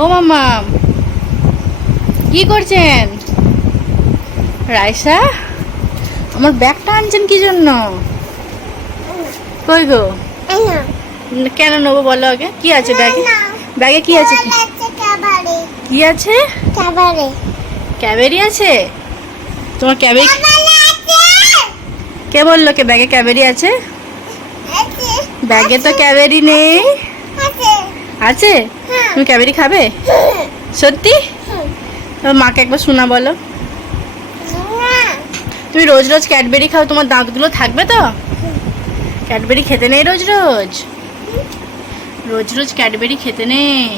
ও মামা, কি করছেন? রাইসা, আমার ব্যাগটা আনছেন কি জন্য? কই গো? কেন নেবো বলো আগে, কি আছে ব্যাগে? ব্যাগে কি আছে? কি আছে? ক্যাবেরি আছে? তোমার ক্যাবেরি কে বললো কে ব্যাগে ক্যাবেরি আছে? ব্যাগে তো ক্যাবেরি নেই। আছে? তুমি ক্যাবেরি খাবে সত্যি? মাকে একবার শোনা বলো। তুমি রোজ রোজ ক্যাডবেরি খাও, তোমার দাঁতগুলো থাকবে তো? ক্যাডবেরি খেতে নেই রোজ রোজ, রোজ রোজ ক্যাডবেরি খেতে নেই।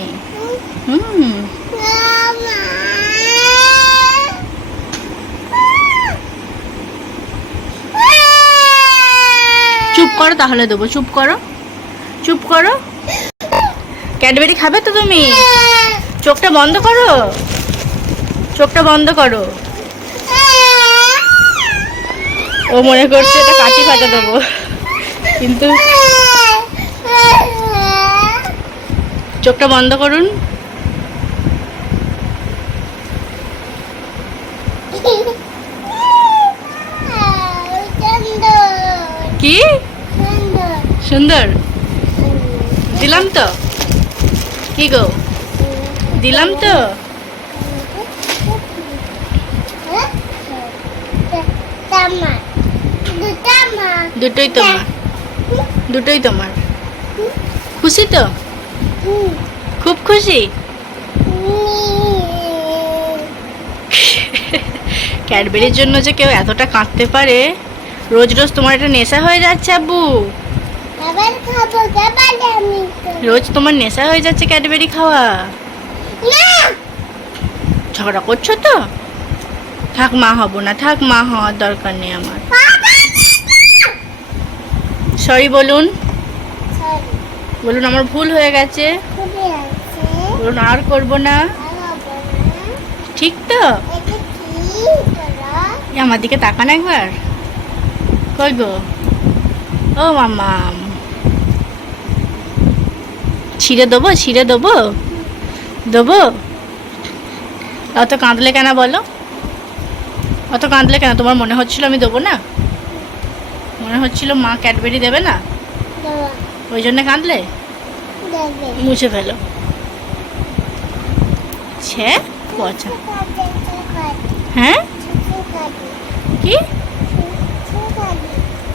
চুপ করো তাহলে দেবো, চুপ করো, চুপ করো। ক্যাডবেরি খাবে তো তুমি? চোখটা বন্ধ করো, চোখটা বন্ধ করো। ও মনে করছে এটা কাটি ফাটা দেবো, কিন্তু চোখটা বন্ধ করুন। কি সুন্দর দিলাম তো? কি গো দিলাম তো? দুটোই তোমার, দুটোই তোমার। খুশি তো? খুব খুশি। ক্যাডবেরির জন্য যে কেউ এতটা কাঁদতে পারে, রোজ রোজ তোমার এটা নেশা হয়ে যাচ্ছে আব্বু। রোজ তোমার নেশা হয়ে যাচ্ছে ক্যাডবেরি খাওয়া। ঝগড়া করছো তো? থাক, মা হব না, থাক, মা হওয়ার দরকার নেই আমার। সরি বলুন, বলুন আমার ভুল হয়ে গেছে, বলুন আর করবো না। ঠিক তো? আমার দিকে তাকান একবার। কই গো? ও মামা, ছিঁড়ে দেবো, ছিঁড়ে দেবো, দেবো? অত কাঁদলে কেন বলো? অত কাঁদলে কেন? তোমার মনে হচ্ছিল আমি দেবো না? মনে হচ্ছিল মা ক্যাডবেরি দেবে না, ওই জন্য কাঁদলে? মুছে ফেলো। ছে পচা। হ্যাঁ কি?